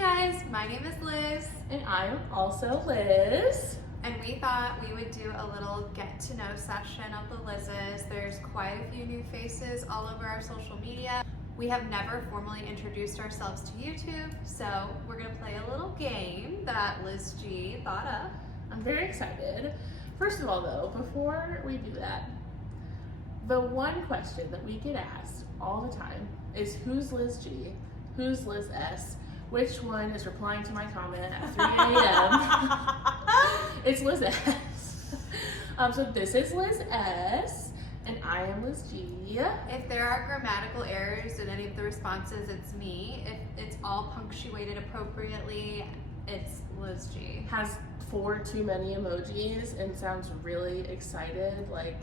guys, my name is Liz. And I'm also Liz. And we thought we would do a little get to know session of the Lizzes. There's quite a few new faces all over our social media. We have never formally introduced ourselves to YouTube, so we're gonna play a little game that Liz G thought of. I'm very excited. First of all though, before we do that, the one question that we get asked all the time is who's Liz G? Who's Liz S? Which one is replying to my comment at 3 a.m.? It's Liz S. So this is Liz S, and I am Liz G. If there are grammatical errors in any of the responses, it's me. If it's all punctuated appropriately, it's Liz G. Has 4 too many emojis and sounds really excited, like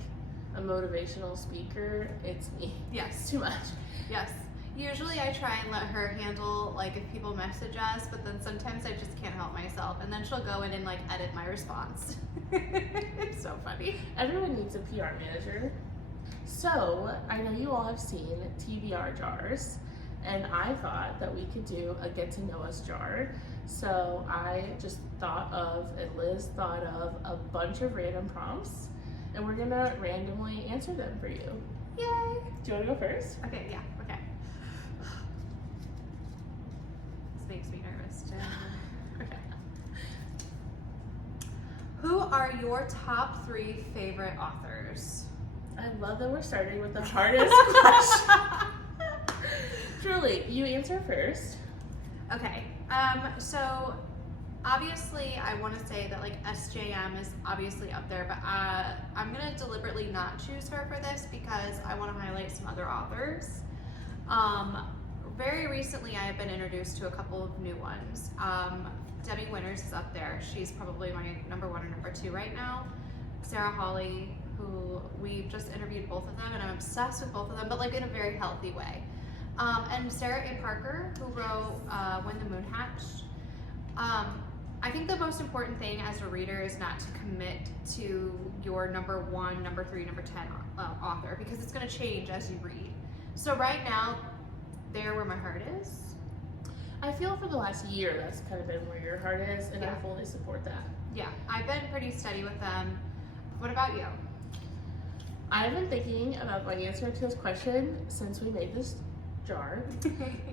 a motivational speaker, it's me. Yes. Too much. Yes. Usually I try and let her handle like if people message us, but then sometimes I just can't help myself, and then she'll go in and like edit my response. It's so funny. Everyone needs a PR manager. So I know you all have seen TBR jars, and I thought that we could do a get to know us jar. So I just thought of, and Liz thought of, a bunch of random prompts, and we're gonna randomly answer them for you. Yay! Do you wanna go first? Okay, yeah, okay. This makes me nervous too. Okay. Who are your top 3 favorite authors? I love that we're starting with the hardest question. Truly, you answer first. Okay, so obviously I want to say that like SJM is obviously up there, but I'm gonna deliberately not choose her for this because I want to highlight some other authors. Very recently I have been introduced to a couple of new ones. Debbie Winters is up there. She's probably my number 1 or number 2 right now. Sarah Hawley, who we've just interviewed both of them, and I'm obsessed with both of them, but like in a very healthy way. And Sarah A. Parker, who wrote When the Moon Hatched. I think the most important thing as a reader is not to commit to your number 1, number 3, number 10 author, because it's going to change as you read. So right now, they're where my heart is. I feel for the last year that's kind of been where your heart is, and Yeah. I fully support that. Yeah, I've been pretty steady with them. What about you? I've been thinking about my answer to this question since we made this jar.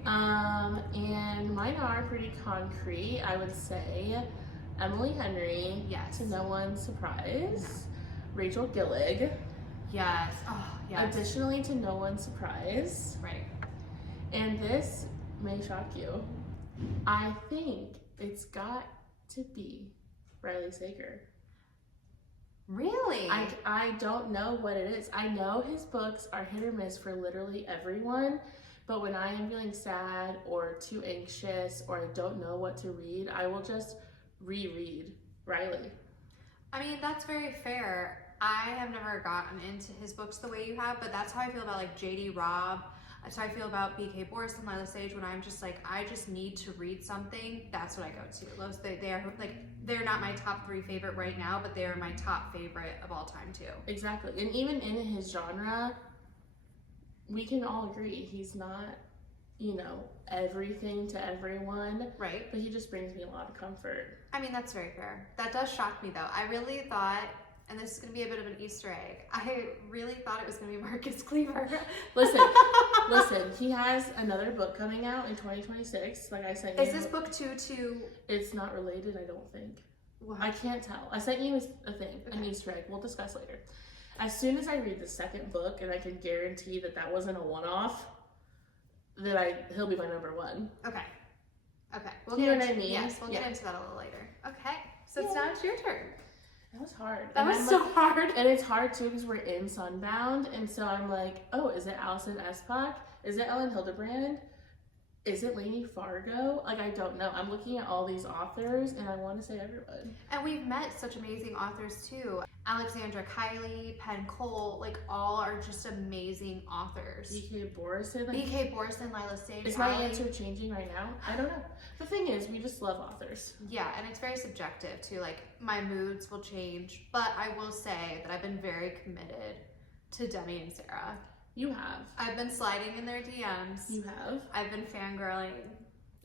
And mine are pretty concrete. I would say Emily Henry, Yes. to no one's surprise. Rachel Gillig, Yes. Oh, yes. additionally to no one's surprise. Right. And this may shock you. I think it's got to be Riley Sager. Really? I don't know what it is. I know his books are hit or miss for literally everyone, but when I am feeling sad or too anxious or I don't know what to read, I will just reread Riley. I mean, that's very fair. I have never gotten into his books the way you have, but that's how I feel about like J.D. Robb. That's how I feel about B.K. Boris and Lila Sage. When I'm just like, I just need to read something, that's what I go to. Those they are like, they're not my top 3 favorite right now, but they are my top favorite of all time too. Exactly. And even in his genre, we can all agree he's not, everything to everyone. Right. But he just brings me a lot of comfort. I mean, that's very fair. That does shock me though. I really thought, and this is going to be a bit of an Easter egg, I really thought it was going to be Marcus Cleaver. Listen, he has another book coming out in 2026. Like I sent you. Is this book 2 to... It's not related, I don't think. What? I can't tell. I sent you a thing, an Okay. Easter egg. We'll discuss later. As soon as I read the second book, and I can guarantee that wasn't a one-off, he'll be my number 1. Okay. Okay. You know what I mean? Yes, we'll Yeah. get into that a little later. Okay. So Yeah. now it's your turn. That was hard. That And was I'm so like- hard. And it's hard too because we're in Sunbound, and so I'm like, oh, is it Alison Espach? Is it Ellen Hildebrand? Is it Lainey Fargo? Like, I don't know. I'm looking at all these authors, and I want to say everyone. And we've met such amazing authors too. Alexandra Kiley, Penn Cole, like all are just amazing authors. B.K. Borison. Like, B.K. Borison, Lila Sage. is my answer changing right now? I don't know. The thing is, we just love authors. Yeah, and it's very subjective too. Like my moods will change, but I will say that I've been very committed to Demi and Sarah. You have. I've been sliding in their DMs. You have. I've been fangirling.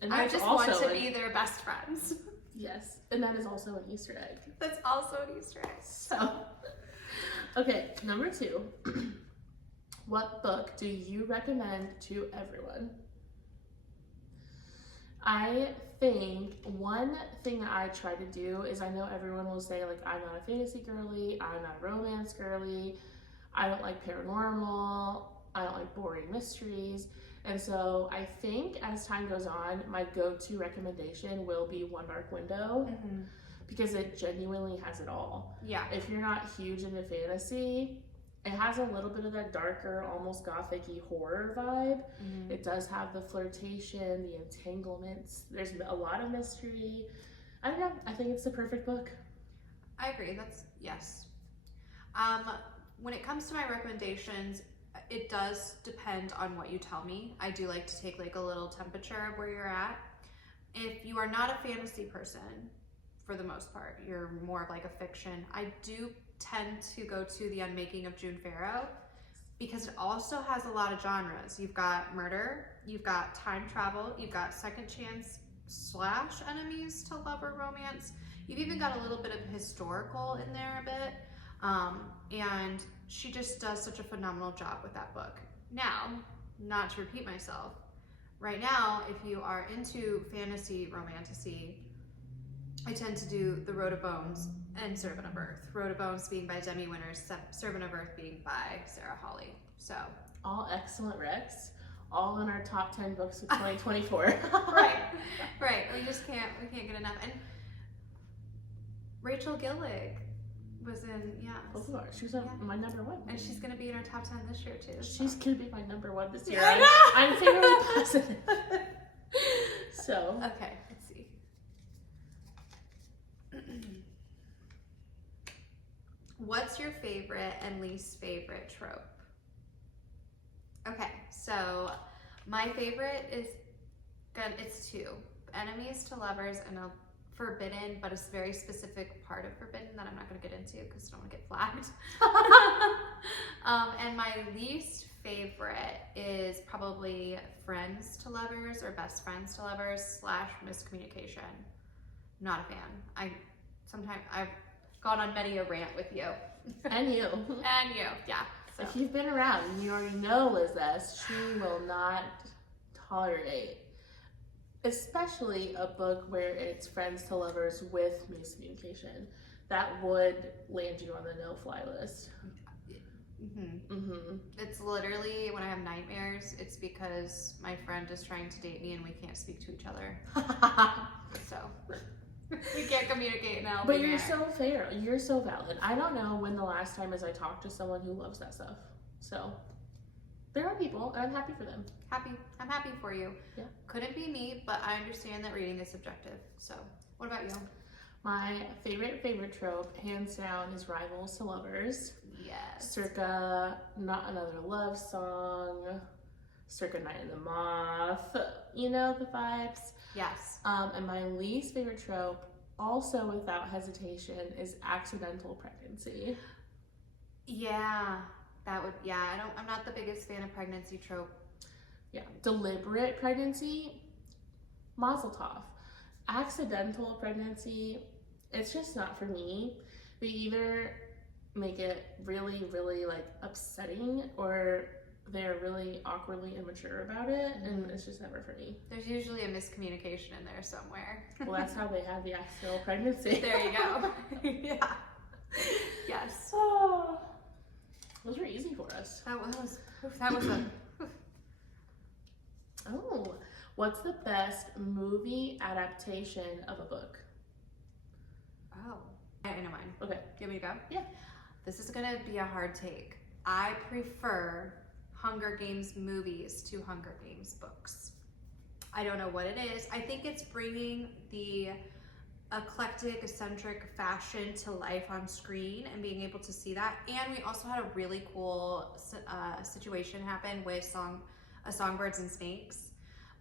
And I that's just also want to be their best friends. Yes, and that is also an Easter egg. That's also an Easter egg. So, okay, number 2. What book do you recommend to everyone? I think one thing that I try to do is, I know everyone will say, like, I'm not a fantasy girly, I'm not a romance girly, I don't like paranormal, I don't like boring mysteries. And so I think as time goes on, my go-to recommendation will be One Dark Window, because it genuinely has it all. Yeah. If you're not huge into fantasy, it has a little bit of that darker, almost gothic-y horror vibe. It does have the flirtation, the entanglements. There's a lot of mystery. I don't know. I think it's the perfect book. I agree. Yes. When it comes to my recommendations, it does depend on what you tell me. I do like to take like a little temperature of where you're at. If you are not a fantasy person, for the most part, you're more of like a fiction, I do tend to go to The Unmaking of June Farrow, because it also has a lot of genres. You've got murder, you've got time travel, you've got second chance / enemies to lover romance. You've even got a little bit of historical in there a bit. And she just does such a phenomenal job with that book. Now, not to repeat myself, right now, if you are into fantasy romantasy, I tend to do The Road of Bones and Servant of Earth. Road of Bones being by Demi Winters, Servant of Earth being by Sarah Hawley. So all excellent recs, all in our top 10 books of 2024. right. We can't get enough. And Rachel Gillig was in, Both of ours. She was my number 1. And she's gonna be in our top 10 this year too. She's gonna be my number 1 this year. I know! I'm fairly positive. So. Okay, let's see. What's your favorite and least favorite trope? Okay, so my favorite is good. It's 2: enemies to lovers and a forbidden, but a very specific part of forbidden that I'm not going to get into because I don't want to get flagged. And my least favorite is probably friends to lovers or best friends to lovers / miscommunication. Not a fan. I've gone on many a rant with you. And you. And you, yeah. So. If you've been around, you already know Liz S. She will not tolerate, especially a book where it's friends to lovers with miscommunication. That would land you on the no-fly list. It's literally, when I have nightmares, it's because my friend is trying to date me and we can't speak to each other. So we can't communicate now. But you're so fair. You're so valid. I don't know when the last time is I talked to someone who loves that stuff. So there are people, and I'm happy for them. I'm happy for you. Yeah. Couldn't be me, but I understand that reading is subjective. So what about you? My favorite trope, hands down, is rivals to lovers. Yes. Circa Not Another Love Song, circa Night in the Moth, you know the vibes. Yes. And my least favorite trope, also without hesitation, is accidental pregnancy. Yeah, I'm not the biggest fan of pregnancy trope. Yeah, deliberate pregnancy, mazel tov. Accidental pregnancy, it's just not for me. They either make it really, really like upsetting, or they're really awkwardly immature about it, and it's just never for me. There's usually a miscommunication in there somewhere. Well, that's how they have the accidental pregnancy. There you go. Yeah. Yes. Oh, those were easy for us. That was a. Oh, what's the best movie adaptation of a book? Oh, I know mine. Okay. Do you want me to go? Yeah. This is gonna be a hard take. I prefer Hunger Games movies to Hunger Games books. I don't know what it is. I think it's bringing the eclectic, eccentric fashion to life on screen and being able to see that. And we also had a really cool situation happen with Songbirds and Snakes,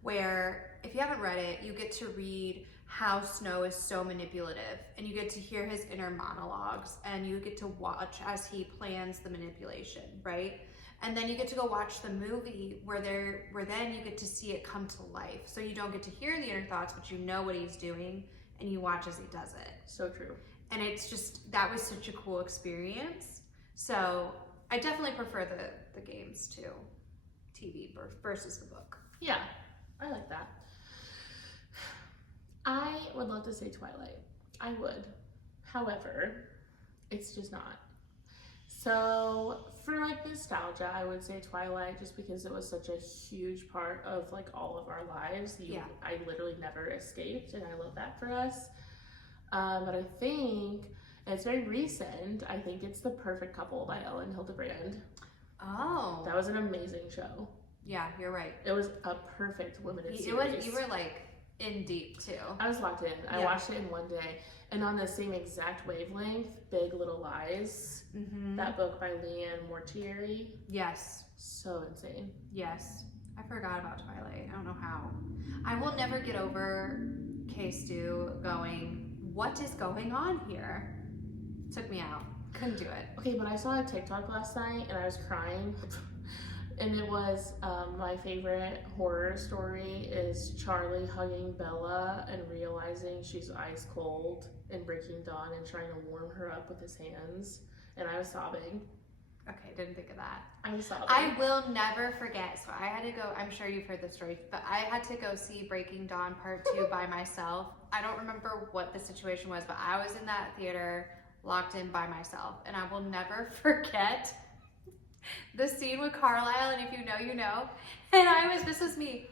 where if you haven't read it, you get to read how Snow is so manipulative, and you get to hear his inner monologues, and you get to watch as he plans the manipulation, right? And then you get to go watch the movie where then you get to see it come to life. So you don't get to hear the inner thoughts, but you know what he's doing and you watch as he does it. So true. And it's just, that was such a cool experience. So I definitely prefer the games to TV versus the book. Yeah, I like that. I would love to say Twilight. I would. However, it's just not. So for like nostalgia, I would say Twilight, just because it was such a huge part of like all of our lives. I literally never escaped, and I love that for us. But I think, and it's very recent, I think it's The Perfect Couple by Ellen Hildebrand. Oh. That was an amazing show. Yeah, you're right. It was a perfect limited series. You were like in deep too. I was locked in. I watched it in one day. And on the same exact wavelength, Big Little Lies, that book by Leanne Mortieri. Yes. So insane. Yes. I forgot about Twilight. I don't know how. I will never get over K-Stu going, what is going on here? Took me out. Couldn't do it. Okay, but I saw a TikTok last night and I was crying. And it was my favorite horror story is Charlie hugging Bella and realizing she's ice cold and Breaking Dawn and trying to warm her up with his hands. And I was sobbing. Okay, didn't think of that. I was sobbing. I will never forget. So I had to go, I'm sure you've heard the story, but I had to go see Breaking Dawn Part 2 by myself. I don't remember what the situation was, but I was in that theater locked in by myself. And I will never forget the scene with Carlisle, and if you know, you know. And this was me.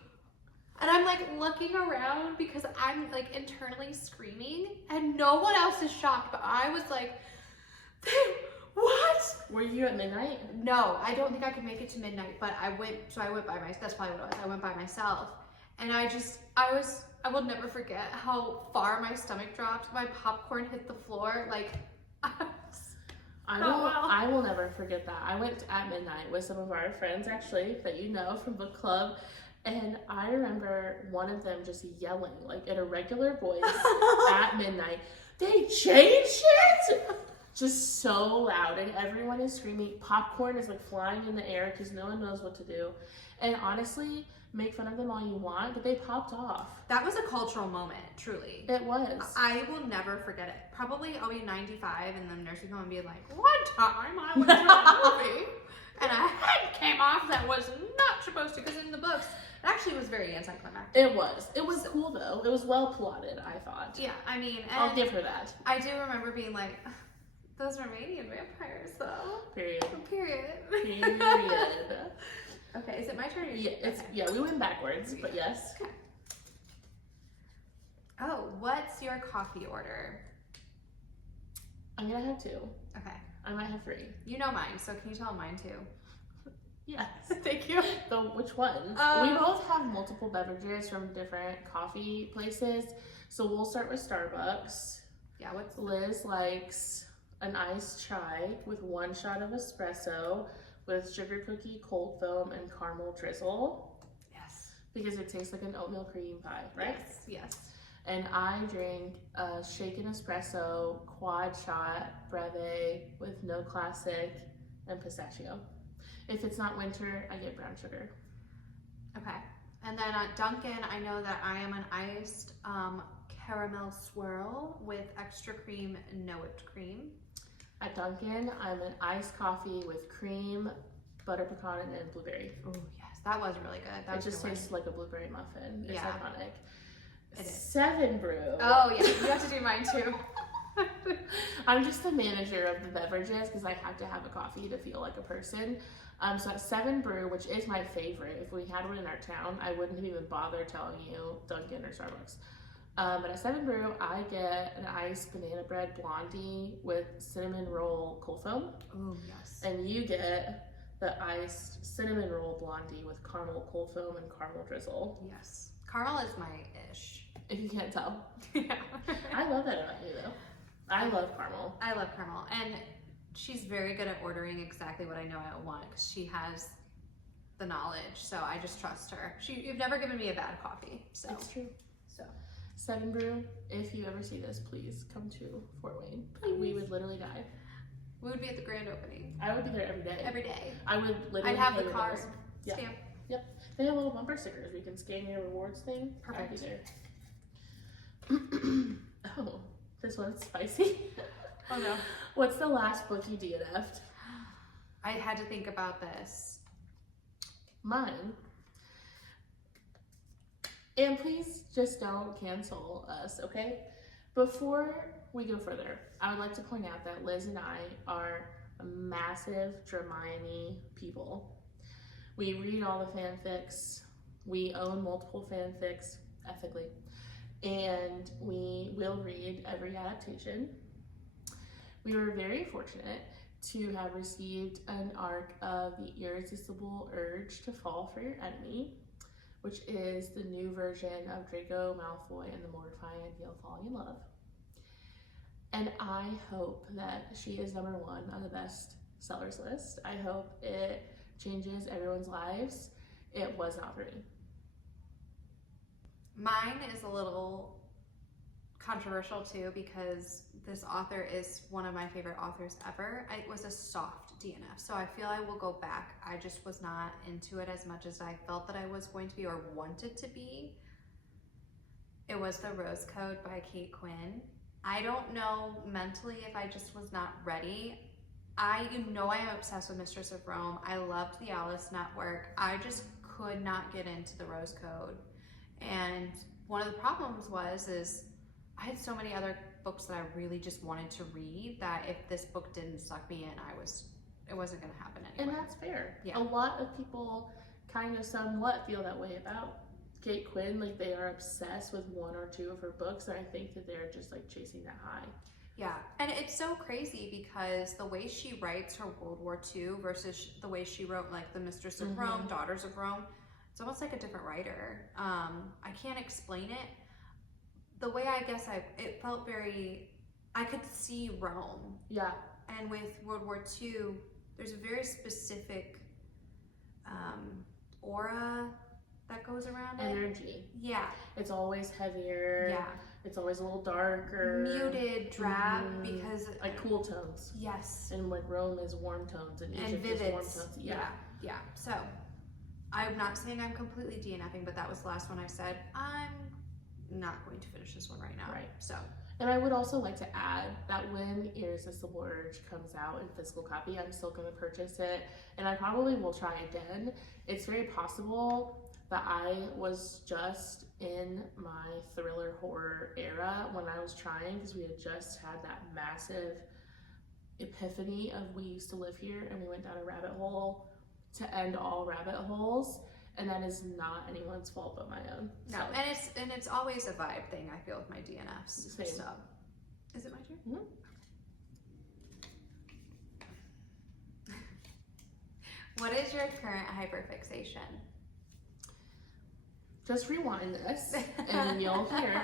And I'm like looking around because I'm like internally screaming and no one else is shocked, but I was like, what? Were you at midnight? No, I don't think I could make it to midnight, but I went by myself. That's probably what it was. I went by myself. And I will never forget how far my stomach dropped. My popcorn hit the floor. Like, I will never forget that. I went at midnight with some of our friends, actually, that you know from book club, and I remember one of them just yelling, like in a regular voice at midnight, "They changed it!" Just so loud, and everyone is screaming. Popcorn is like flying in the air because no one knows what to do. And honestly, make fun of them all you want, but they popped off. That was a cultural moment, truly. It was. I will never forget it. Probably I'll be 95 and the nursing home and be like, one time I went to a movie and a head came off that was not supposed to, because in the books, it actually was very anticlimactic. It was. It was cool though. It was well plotted, I thought. Yeah, I mean, I'll give her that. I do remember being like, those Romanian vampires though. Period. Period. Okay, is it my turn? Or Yeah, we went backwards, but yes. Okay. Oh, what's your coffee order? I'm gonna have 2. Okay. I might have 3. You know mine, so can you tell mine too? Yes. Thank you. So which one? We both have multiple beverages from different coffee places. So we'll start with Starbucks. Yeah, what's Liz likes an iced chai with 1 shot of espresso with sugar cookie, cold foam, and caramel drizzle. Yes. Because it tastes like an oatmeal cream pie, right? Yes. And I drink a shaken espresso, quad shot, breve with no classic and pistachio. If it's not winter, I get brown sugar. Okay. And then at Dunkin', I know that I am an iced caramel swirl with extra cream and no whipped cream. At Dunkin', I'm an iced coffee with cream, butter pecan, and blueberry. Oh yes, that was really good. It just tastes like a blueberry muffin. It's iconic. It is. 7 Brew. Oh yeah, you have to do mine too. I'm just the manager of the beverages because I have to have a coffee to feel like a person. So at 7 Brew, which is my favorite, if we had one in our town, I wouldn't even bother telling you Dunkin' or Starbucks. But at 7 Brew, I get an iced banana bread blondie with cinnamon roll cold foam. Oh yes. And you get the iced cinnamon roll blondie with caramel cold foam and caramel drizzle. Yes. Caramel is my ish. If you can't tell. Yeah. I love that about you though. I love caramel. I love caramel. And she's very good at ordering exactly what I know I want because she has the knowledge. So I just trust her. You've never given me a bad coffee. So it's true. So 7 Brew, if you ever see this, please come to Fort Wayne. Please. We would literally die. We would be at the grand opening. I would be there every day. Every day. I would literally. I'd have pay the with card. those. Yeah. Stamp. Yep. They have little bumper stickers. We can scan your rewards thing. Perfect. I'd be there. Oh, this one's spicy. Oh no. What's the last book you DNF'd? I had to think about this. Mine. And please just don't cancel us, okay? Before we go further, I would like to point out that Liz and I are massive Hermione people. We read all the fanfics. We own multiple fanfics ethically. And we will read every adaptation. We were very fortunate to have received an arc of The Irresistible Urge to Fall for Your Enemy, which is the new version of Draco Malfoy and the Mortifying Idea of Falling in Love. And I hope that she is #1 on the best sellers list. I hope it changes everyone's lives. It was not for me. Mine is a little controversial too because this author is one of my favorite authors ever. It was a soft DNF, so I feel I will go back. I just was not into it as much as I felt that I was going to be or wanted to be. It was The Rose Code by Kate Quinn. I don't know mentally if I just was not ready. I am obsessed with Mistress of Rome. I loved the Alice Network. I just could not get into The Rose Code. And one of the problems is I had so many other books that I really just wanted to read that if this book didn't suck me in, it wasn't going to happen anyway. And that's fair. Yeah. A lot of people kind of somewhat feel that way about Kate Quinn. Like, they are obsessed with one or two of her books, and I think that they're just like chasing that high. Yeah, and it's so crazy because the way she writes her World War II versus the way she wrote like The Mistress of Rome, Daughters of Rome, it's almost like a different writer. I can't explain it. The way it felt very, I could see Rome. Yeah. And with World War II, there's a very specific aura that goes around it. Energy. Yeah. It's always heavier. Yeah. It's always a little darker. Muted, drab, because... Like cool tones. Yes. And like Rome is warm tones and Egypt is warm tones. Yeah. So, I'm not saying I'm completely DNFing, but that was the last one I said. I'm not going to finish this one right now. Right. So. And I would also like to add that when Irresistible Urge comes out in physical copy, I'm still going to purchase it. And I probably will try again. It's very possible that I was just in my thriller horror era when I was trying, because we had just had that massive epiphany of we used to live here and we went down a rabbit hole to end all rabbit holes, and that is not anyone's fault but my own. No, so. and it's always a vibe thing, I feel, with my DNFs. Same. So, is it my turn? Mm-hmm. What is your current hyperfixation? Just rewind this and you'll hear.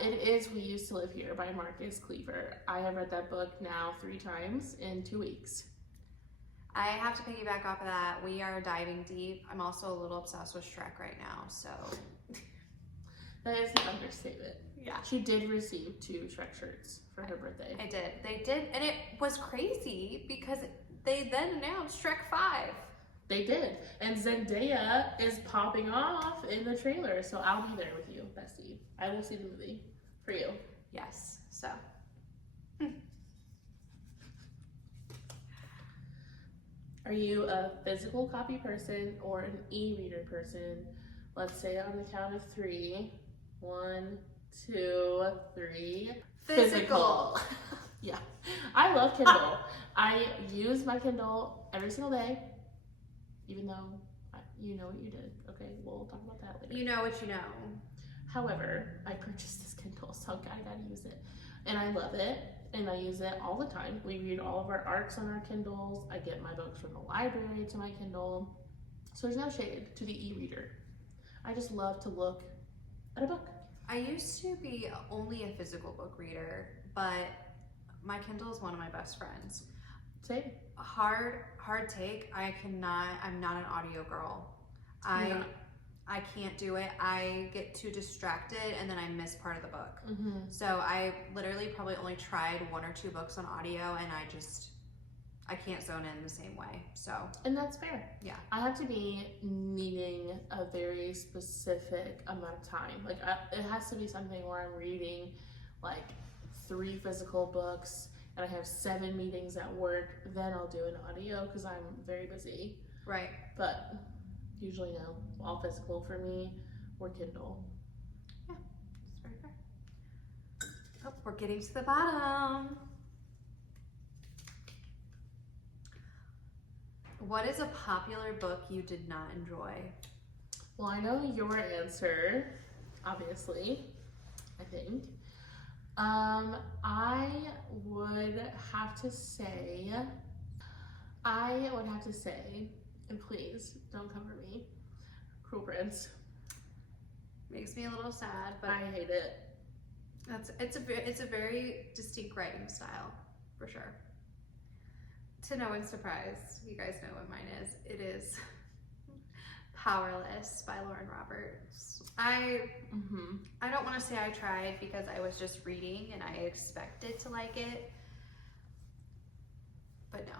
It is We Used to Live Here by Marcus Cleaver. I have read that book now 3 times in 2 weeks. I have to piggyback off of that. We are diving deep. I'm also a little obsessed with Shrek right now, so. That is an understatement. Yeah. She did receive 2 Shrek shirts for her birthday. I did. They did. And it was crazy because they then announced Shrek 5. They did. And Zendaya is popping off in the trailer, so I'll be there with you, bestie. I will see the movie for you. Yes. So. Are you a physical copy person or an e-reader person? Let's say on the count of 3. 1, 2, 3. Physical. Yeah. I love Kindle. I use my Kindle every single day, even though you know what you did. Okay, we'll talk about that later. You know what you know. However, I purchased this Kindle, so I gotta use it. And I love it, and I use it all the time. We read all of our arcs on our Kindles. I get my books from the library to my Kindle. So there's no shade to the e-reader. I just love to look at a book. I used to be only a physical book reader, but my Kindle is one of my best friends. Same. Hard take. I'm not an audio girl. I can't do it. I get too distracted and then I miss part of the book. Mm-hmm. So I literally probably only tried 1 or 2 books on audio and I can't zone in the same way. So, and that's fair. yeah. I have to be needing a very specific amount of time. Like, it has to be something where I'm reading like 3 physical books and I have 7 meetings at work. Then I'll do an audio because I'm very busy. Right. But usually, no, all physical for me or Kindle. Yeah, it's very fair. Oh, we're getting to the bottom. What is a popular book you did not enjoy? Well, I know your answer, obviously, I think. I would have to say, and please don't cover me, Cruel Prince. Makes me a little sad, but I hate it. it's a very distinct writing style, for sure. To no one's surprise, you guys know what mine is. It is Powerless by Lauren Roberts. I don't want to say I tried because I was just reading and I expected to like it, but no.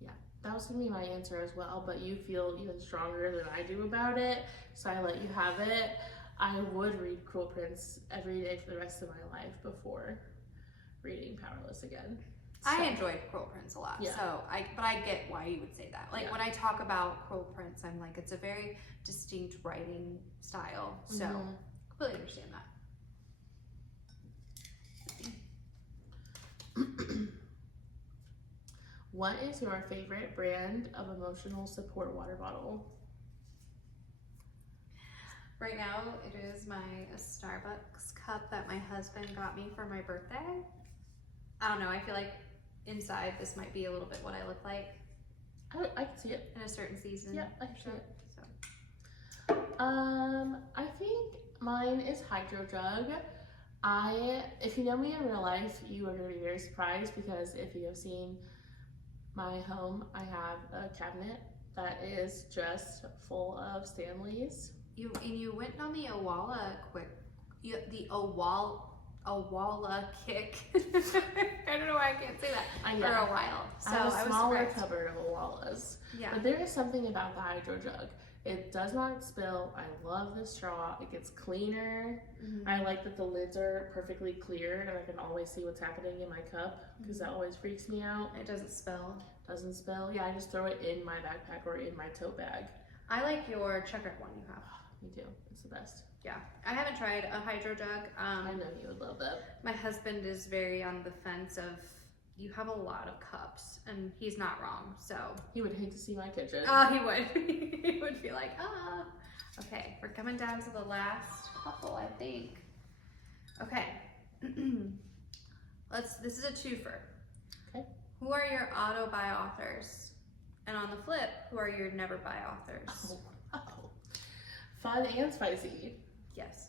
Yeah, that was gonna be my answer as well, but you feel even stronger than I do about it, so I let you have it. I would read Cruel Prince every day for the rest of my life before reading Powerless again. So, I enjoyed Cruel Prince a lot, yeah. but I get why you would say that. Like, Yeah. when I talk about Cruel Prince, I'm like, it's a very distinct writing style, so completely understand that. What is your favorite brand of emotional support water bottle? Right now, it is my Starbucks cup that my husband got me for my birthday. I don't know, I feel like inside this might be a little bit what I look like I can see it. in a certain season. Yeah, I can see it. So. I think mine is Hydro Jug. If you know me in real life, you are going to be very surprised because if you have seen my home, I have a cabinet that is just full of Stanleys. You went on the Owala kick. I don't know why I can't say that for a while. So I have a was smaller surprised. cupboard of Owalas. Yeah. But there is something about the Hydro Jug. It does not spill. I love the straw. It gets cleaner. I like that the lids are perfectly clear and I can always see what's happening in my cup because that always freaks me out. It doesn't spill. Doesn't spill. Yeah, I just throw it in my backpack or in my tote bag. I like your checkered one you have. Me too. It's the best. Yeah, I haven't tried a Hydro Jug. I know you would love that. My husband is very on the fence of, you have a lot of cups, and he's not wrong, so. He would hate to see my kitchen. He would. He would be like, Okay, we're coming down to the last couple, I think. Okay. This is a twofer. Okay. Who are your auto-buy authors? And on the flip, who are your never-buy authors? Oh. Fun and spicy. Yes.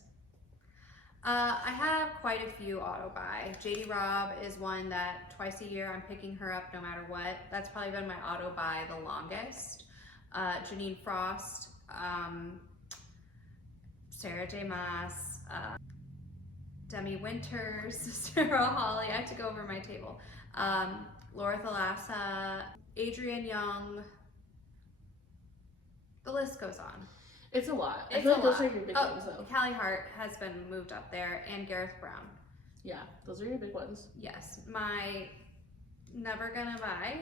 I have quite a few auto-buy. JD Robb is one that twice a year I'm picking her up no matter what. That's probably been my auto-buy the longest. Janine Frost, Sarah J. Maas, Demi Winters, Sarah Hawley. I have to go over my table. Laura Thalassa, Adrienne Young. The list goes on. It's a lot. I It's feel a like those lot. are your big ones though. Callie Hart has been moved up there, and Gareth Brown. Yeah, those are your big ones. Yes. My never gonna buy.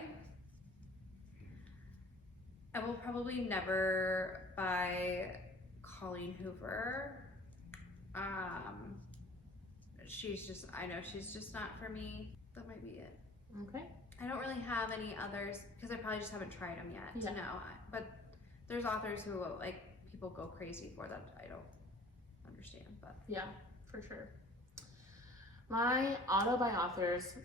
I will probably never buy Colleen Hoover. I know she's just not for me. That might be it. Okay. I don't really have any others because I probably just haven't tried them yet to know. But there's authors who like people go crazy for that I don't understand. But yeah, for sure. My auto-buy authors,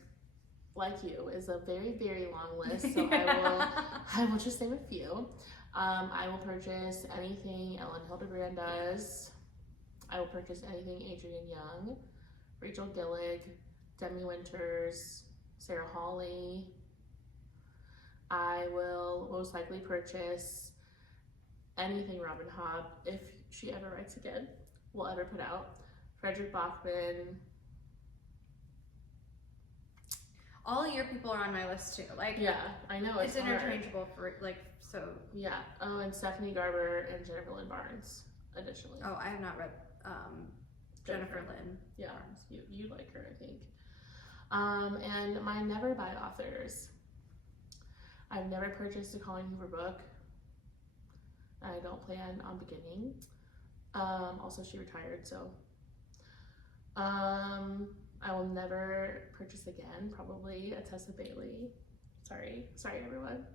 like you, is a very, very long list. So I will just name a few. I will purchase anything Ellen Hildebrand does. I will purchase anything Adrienne Young, Rachel Gillig, Demi Winters, Sarah Hawley. I will most likely purchase anything Robin Hobb, if she ever writes again, will ever put out. Frederick Bachman. all your people are on my list too. Like, Yeah, I know it's hard. interchangeable for like so. Yeah. Oh, and Stephanie Garber and Jennifer Lynn Barnes, additionally. Oh, I have not read Jennifer Lynn. Yeah, you like her, I think. And my never buy authors. I've never purchased a Colleen Hoover book. I don't plan on beginning. Also, she retired, so. I will never purchase again, probably a Tessa Bailey. Sorry everyone.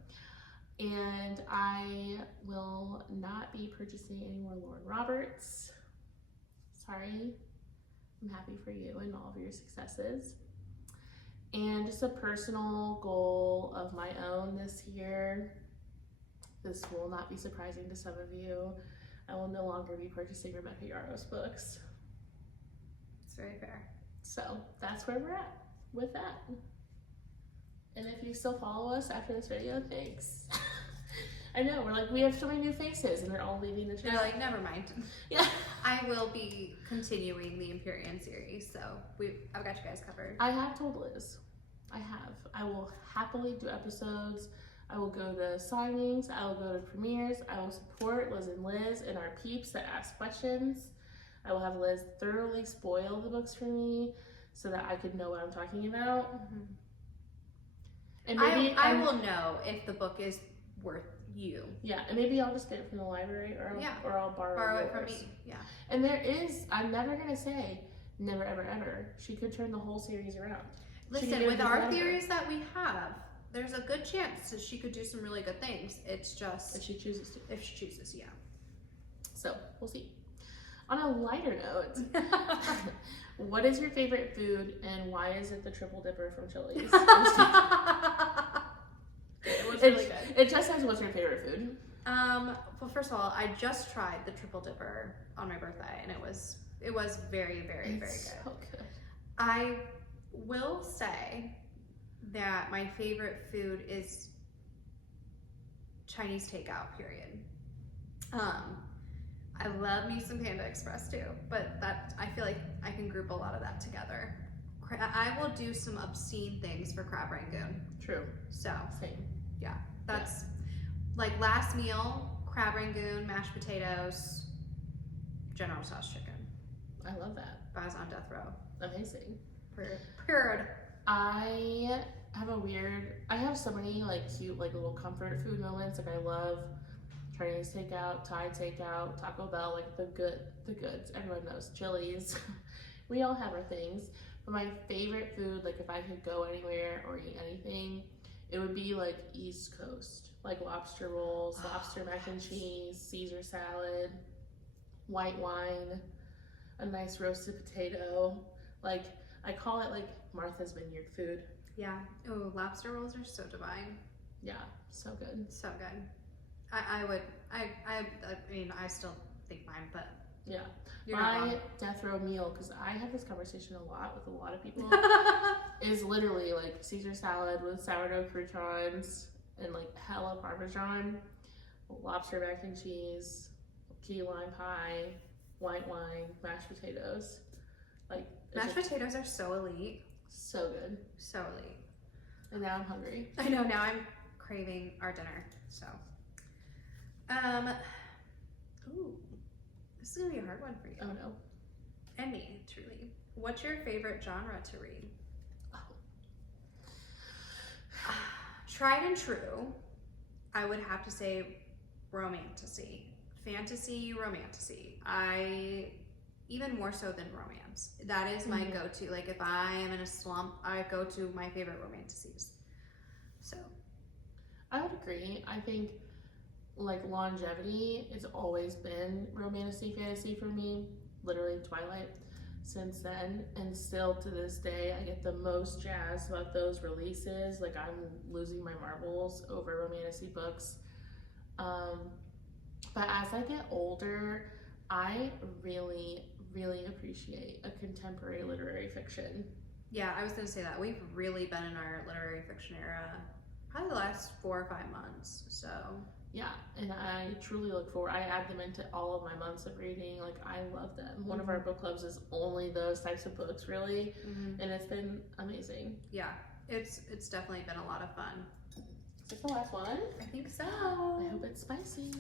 And I will not be purchasing any more Lauren Roberts. Sorry. I'm happy for you and all of your successes. And just a personal goal of my own this year. This will not be surprising to some of you. I will no longer be purchasing Rebecca Yarros books. It's very fair. So that's where we're at with that. And if you still follow us after this video, thanks. I know, we're like, we have so many new faces and they're all leaving the channel. They're like, never mind. Yeah. I will be continuing the Empyrean series, so I've got you guys covered. I have told Liz. I will happily do episodes. I will go to signings. I will go to premieres. I will support Liz and our peeps that ask questions. I will have Liz thoroughly spoil the books for me so that I could know what I'm talking about. Mm-hmm. And maybe I will know if the book is worth you. Yeah, and maybe I'll just get it from the library or I'll borrow it from me. Yeah. And I'm never gonna say never ever ever. She could turn the whole series around. Listen, with our theories that we have, there's a good chance that she could do some really good things. It's just if she chooses to. If she chooses, yeah. So we'll see. On a lighter note, what is your favorite food and why is it the triple dipper from Chili's? It was really good. It just says, what's your favorite food? Well, first of all, I just tried the triple dipper on my birthday, and it was very, very, very good. So good. I will say that my favorite food is Chinese takeout. Period. I love me some Panda Express too, but I feel like I can group a lot of that together. I will do some obscene things for crab rangoon. True. So same. Yeah, that's like last meal: crab rangoon, mashed potatoes, General Tso's chicken. I love that. If I was on death row. Amazing. Period. I have so many like cute like little comfort food moments. Like I love Chinese takeout, Thai takeout, Taco Bell, like the goods. Everyone knows Chili's. We all have our things. But my favorite food, like if I could go anywhere or eat anything, it would be like East Coast, like lobster rolls, lobster mac and cheese, Caesar salad, white wine, a nice roasted potato. Like I call it like Martha's Vineyard food. Yeah. Oh, lobster rolls are so divine. Yeah, so good. So good. I mean, I still think mine, but yeah. You're not wrong. My death row meal, because I have this conversation a lot with a lot of people, is literally like Caesar salad with sourdough croutons and like hella Parmesan, lobster mac and cheese, key lime pie, white wine, mashed potatoes. Like mashed potatoes are so elite. So good. So elite. And now I'm hungry. I know, now I'm craving our dinner, so. Ooh, this is gonna be a hard one for you. Oh no. And me, truly. What's your favorite genre to read? Oh. Tried and true, I would have to say romantasy. Fantasy, romantasy. Even more so than romance. That is my go-to. Like if I am in a slump, I go to my favorite romantasies. So. I would agree. I think like longevity has always been fantasy for me. Literally Twilight since then, and still to this day I get the most jazzed about those releases. Like I'm losing my marbles over romantasy books. But as I get older, I really appreciate a contemporary literary fiction. Yeah, I was gonna say that. We've really been in our literary fiction era probably the last 4 or 5 months, so. Yeah, and I truly look forward. I add them into all of my months of reading. Like, I love them. One of our book clubs is only those types of books, really, and it's been amazing. Yeah, It's definitely been a lot of fun. Is this the last one? I think so. I hope it's spicy.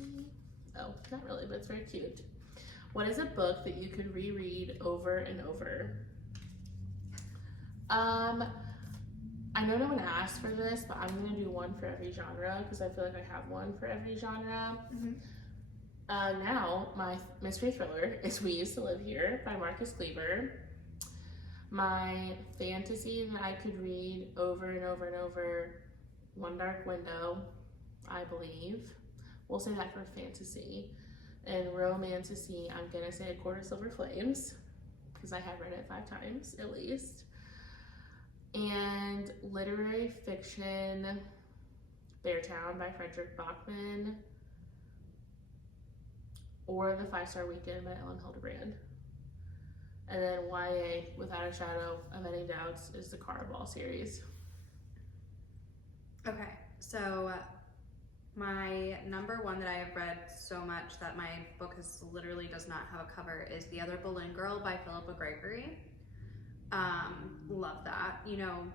Oh, not really, but it's very cute. What is a book that you could reread over and over? I know no one asked for this, but I'm gonna do one for every genre because I feel like I have one for every genre. Now, my mystery thriller is We Used to Live Here by Marcus Cleaver. My fantasy that I could read over and over and over, One Dark Window, I believe. We'll say that for fantasy. And romantasy, I'm gonna say A Court of Silver Flames, because I have read it 5 times at least. And literary fiction, Beartown by Frederick Bachman, or The 5-Star Weekend by Ellen Hildebrand. And then YA, without a shadow of any doubts, is the Caraval series. Okay, so my number one that I have read so much that my book literally does not have a cover is The Other Boleyn Girl by Philippa Gregory. Love that. You know,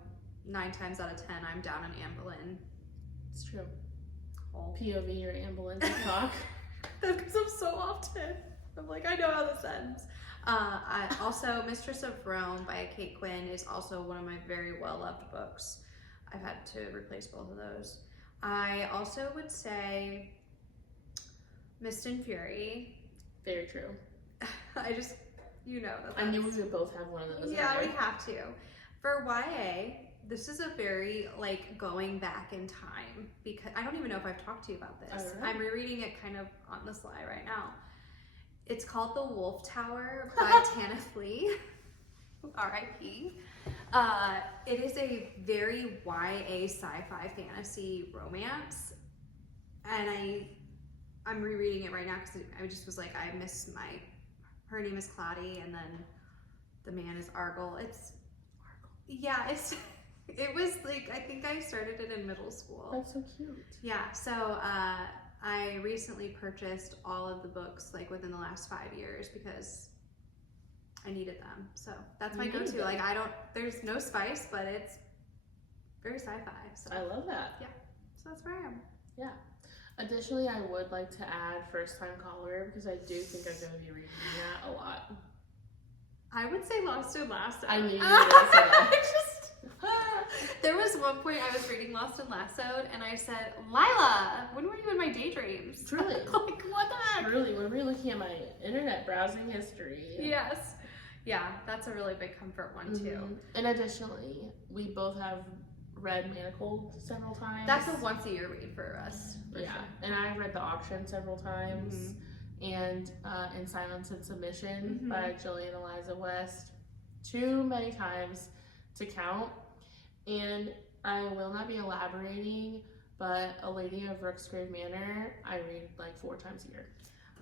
9 times out of 10, I'm down in Anne Boleyn. It's true. Oh. POV or ambulance talk. That comes up so often. I'm like, I know how this ends. I also, Mistress of Rome by Kate Quinn is also one of my very well-loved books. I've had to replace both of those. I also would say Mist and Fury. Very true. I just, you know that. I knew we would both have one of those. Yeah, we have to. For YA, this is a very, like, going back in time, because I don't even know if I've talked to you about this. Right. I'm rereading it kind of on the sly right now. It's called The Wolf Tower by Tanith Lee, R.I.P. It is a very YA sci-fi fantasy romance, and I'm rereading it right now because I just was like, I miss her name is Cloudy, and then the man is Argyle. It was like, I think I started it in middle school. That's so cute. Yeah, so I recently purchased all of the books like within the last 5 years because I needed them. So that's my go-to. Like, there's no spice, but it's very sci-fi. So I love that. Yeah, so that's where I am. Yeah. Additionally, I would like to add First Time Caller because I do think I'm going to be reading that a lot. I would say Lost in Lasso. I knew you were going to say that. There was one point I was reading Lost and Lassoed, and I said, Lila, when were you in my daydreams? Truly. Like, what the heck? Truly, when we're looking at my internet browsing history. Yes. Yeah, that's a really big comfort one, too. And additionally, we both have read Manacled several times. That's a once-a-year read for us. For yeah, sure. and I've read The Auction several times. And In Silence and Submission by Jillian Eliza West. Too many times to count. And I will not be elaborating, but A Lady of Rooksgrave Manor, I read like 4 times a year.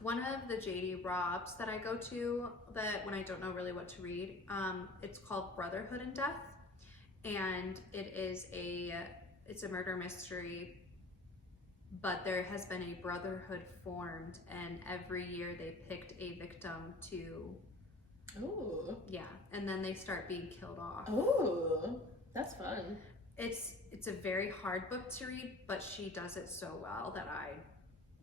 One of the JD Robs that I go to, that when I don't know really what to read, it's called Brotherhood in Death, and it's a murder mystery, but there has been a brotherhood formed, and every year they picked a victim to. Oh. Yeah, and then they start being killed off. Oh. That's fun. It's a very hard book to read, but she does it so well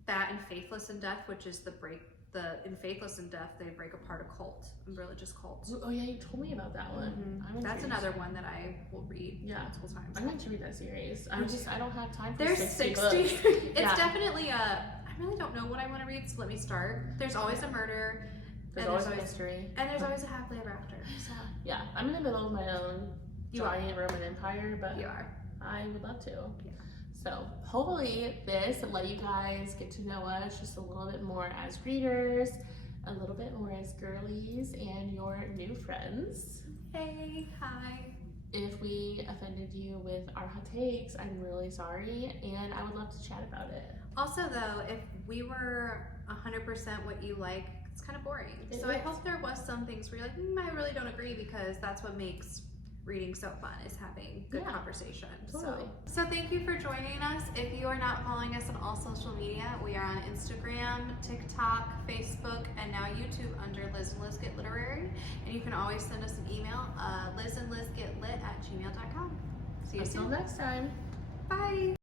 that and Faithless in Death, which is in Faithless in Death, they break apart a cult, a religious cult. Oh yeah, you told me about that one. That's another one that I will read multiple times. I'm going to read that series. I don't have time for There's 60 books. It's definitely I really don't know what I want to read, so let me start. There's always a murder. There's always a mystery. And there's always a happily ever after. So. Yeah, I'm in the middle of my own giant Roman Empire, but you are. I would love to. Yeah. So hopefully this let you guys get to know us just a little bit more as readers, a little bit more as girlies and your new friends. Hey, hi. If we offended you with our hot takes, I'm really sorry, and I would love to chat about it. Also though, if we were 100% what you like, it's kind of boring. I hope there was some things where you're like, I really don't agree, because that's what makes reading so fun, is having good conversation. Totally. So thank you for joining us. If you are not following us on all social media, we are on Instagram, TikTok, Facebook, and now YouTube under Liz and Liz Get Literary. And you can always send us an email, lizandlizgetlit@gmail.com. See you Until soon. next time. Bye.